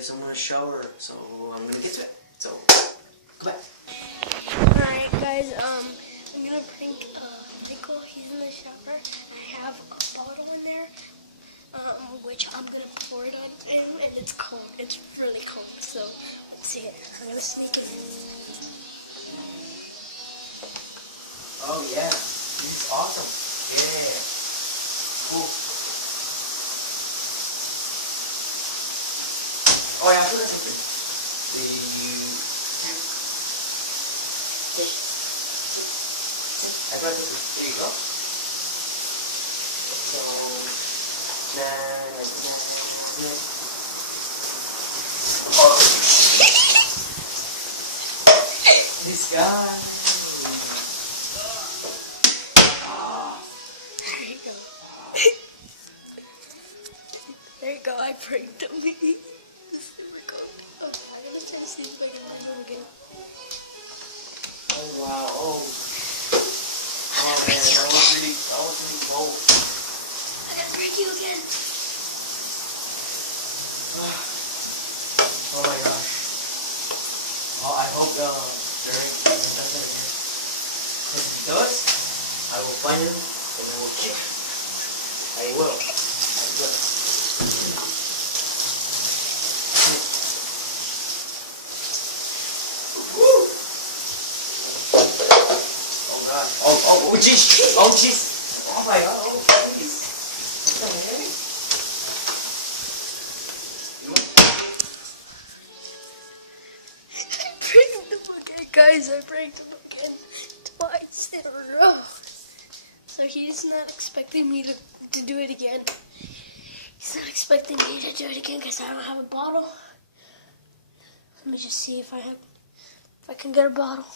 guess I'm gonna shower, so I'm gonna get to it. So, goodbye. Alright guys, I'm gonna prank Nickel. He's in the shower. I have a bottle in there, which I'm gonna pour it on him, and it's cold. It's really cold, so let's see it. I'm gonna sneak it in. Oh yeah, this is awesome. Yeah, cool. Oh yeah, I forgot something. I forgot something. There you go. So, oh. This guy. There you go. There you go, I pranked him. This is super cold. Oh, I'm gonna try to see if I can find him again. Oh wow, oh. Oh man, that was really cold. I gotta prank you again. Oh my gosh. Oh, I hope Derek does that again. If he does, I will find him and I will kick him. I will. I will. Woo! Oh god. Oh jeez. Oh jeez. Oh my god. Oh please. Okay. I pranked him again, guys. I pranked him again twice in a row. So he's not expecting me to do it again. He's not expecting me to do it again because I don't have a bottle. Let me just see if I can get a bottle.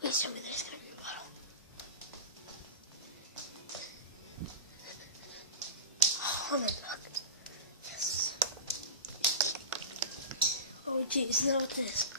Please tell me there's gonna be a bottle. Oh my god. Yes. Oh jeez, not with this.